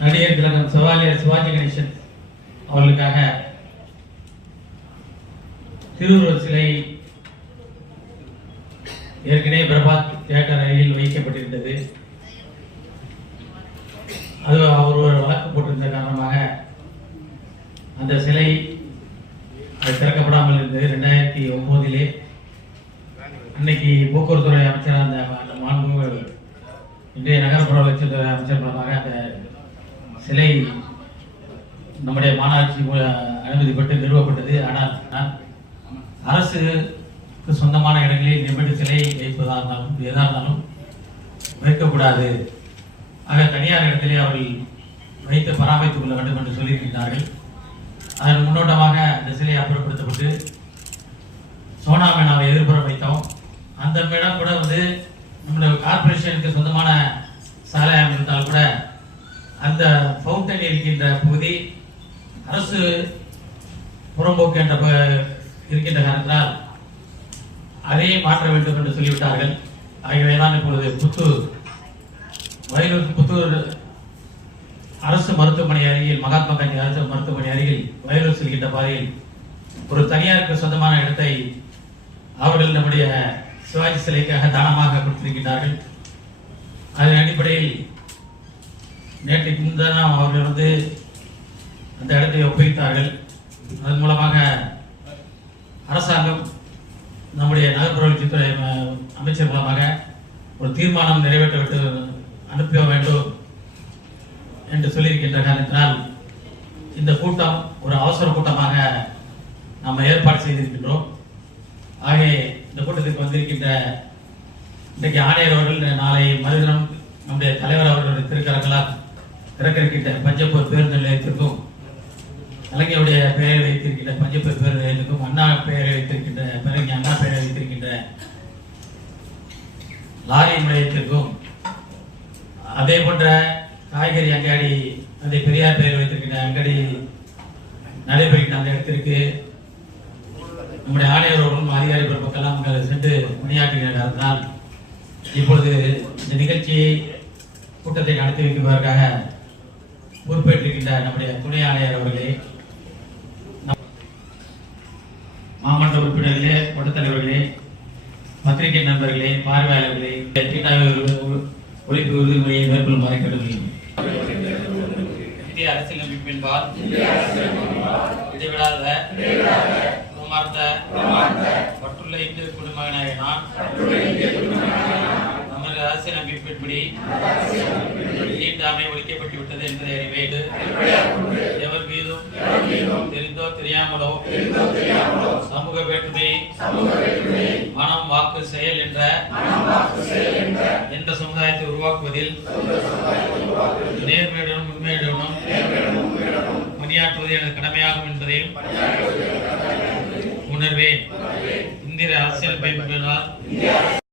நடிகர் திலகம் செவாலியர் சிவாஜி கணேசன் அவர்களுக்காக திருவுருவ சிலை ஏற்கனவே பிரபாத் தியேட்டர் அருகில் வைக்கப்பட்டிருந்தது. அது அவர் ஒரு வழக்கு போட்டிருந்த காரணமாக அந்த சிலை அது திறக்கப்படாமல் இருந்தது. ரெண்டாயிரத்தி ஒன்பதிலே அன்னைக்கு போக்குவரத்துறை அமைச்சர் அந்த அந்த மாண்பு இன்றைய நகர்ப்புற வளர்ச்சித்துறை அமைச்சர் மூலமாக அந்த சிலை நம்முடைய மாநாட்சி மூல- அனுமதிப்பட்டு நிறுவப்பட்டது. ஆனால் அரசுக்கு சொந்தமான இடங்களில் நிமிட சிலை வைப்பதாக இருந்தாலும் எதாக இருந்தாலும் வைக்கக்கூடாது. ஆக தனியார் இடத்திலே அவர்கள் வைத்து பராமரித்துக் கொள்ள வேண்டும் என்று சொல்லியிருக்கிறார்கள் அதன் முன்னோட்டமாக அந்த சிலை அப்புறப்படுத்தப்பட்டு சோனா மேனாவை எதிர்ப்புறம் வைத்தோம். அந்த மேடம் கூட வந்து நம்முடைய கார்பரேஷனுக்கு சொந்தமான சாலை அமைந்தால் கூட அந்த ஃபவுண்டன் இருக்கின்ற பகுதி அரசு புறம்போக்கு என்ற இருக்கின்ற காரணத்தால் அதையே மாற்ற வேண்டும் என்று சொல்லிவிட்டார்கள். ஆகவேதான் இப்பொழுது புத்தூர் வயலூர் புத்தூர் அரசு மருத்துவமனை அருகில் மகாத்மா காந்தி அரசு மருத்துவமனை அருகில் வயலூர் செல்கின்ற பாதையில் ஒரு தனியாருக்கு சொந்தமான இடத்தை அவர்கள் நம்முடைய சிவாஜி சிலைக்காக தானமாக கொடுத்திருக்கின்றார்கள். அதன் அடிப்படையில் நேற்று முன்தினம் அவர்கள் வந்து அந்த இடத்தை ஒப்புவித்தார்கள் அதன் மூலமாக அரசாங்கம் நம்முடைய நகர்ப்புற வளர்ச்சித்துறை அமைச்சர் மூலமாக ஒரு தீர்மானம் நிறைவேற்ற விட்டு அனுப்ப வேண்டும் என்று சொல்லியிருக்கின்ற காரணத்தினால் இந்த கூட்டம் ஒரு அவசர கூட்டமாக நாம் ஏற்பாடு செய்திருக்கின்றோம். ஆகவே இந்த கூட்டத்திற்கு வந்திருக்கின்ற இன்றைக்கு ஆணையர் அவர்கள் நாளை மறுதினம் நம்முடைய தலைவர் அவர்களுடைய திருக்கரங்களால் திறக்க பஞ்சப்பூர் பேருந்து நிலையத்திற்கும் கலைஞருடைய பெயரை வைத்திருக்கின்ற பஞ்சப்பூர் பேருந்து நிலையத்திற்கும் அண்ணா பெயரை வைத்திருக்கின்ற பிறகு அண்ணா பெயரை வைத்திருக்கின்ற லாரி நிலையத்திற்கும் அதே போன்ற காய்கறி அங்காடி அதை பெரியார் பெயர் வைத்திருக்கின்ற அங்காடி நடைபெறுகின்ற அந்த இடத்திற்கு நம்முடைய ஆணையர்களும் அதிகாரி பெருமக்கெல்லாம் அங்கே சென்று பணியாற்றுகிறார்கள் இப்பொழுது இந்த நிகழ்ச்சியை கூட்டத்தை நடத்தி வைப்பதற்காக பொறுப்பேற்றிருக்கின்ற நம்முடைய துணை ஆணையர் அவர்களே மாமன்ற உறுப்பினர்களே வட்டத்தலைவர்களே பத்திரிகை நண்பர்களே பார்வையாளர்களே ஒழிப்பு உறுதிமொழியை மேற்கொள்ளுமாறு கேட்டுக்கொள்கிறேன். இந்திய அரசியலமைப்பின்பால் இடைவிடாத உணர்ந்த பட்டுள்ள இந்து குடிமகனாக நான் நமது அரசியலமைப்பின்படி எல்லாமே ஒழிக்கப்பட்டு விட்டது என்பதை அறிவேடு எவர் மீதும் தெரிந்தோ தெரியாமலோ சமூக வேற்றுமை மனம் வாக்கு செயல் என்ற என்ற சமுதாயத்தை உருவாக்குவதில் நேர்மையுடனும் உண்மையுடனும் பணியாற்றுவது எனது கடமையாகும் என்பதையும் உணர்வேன். இந்திய அரசியல் பயன்படுத்தினால்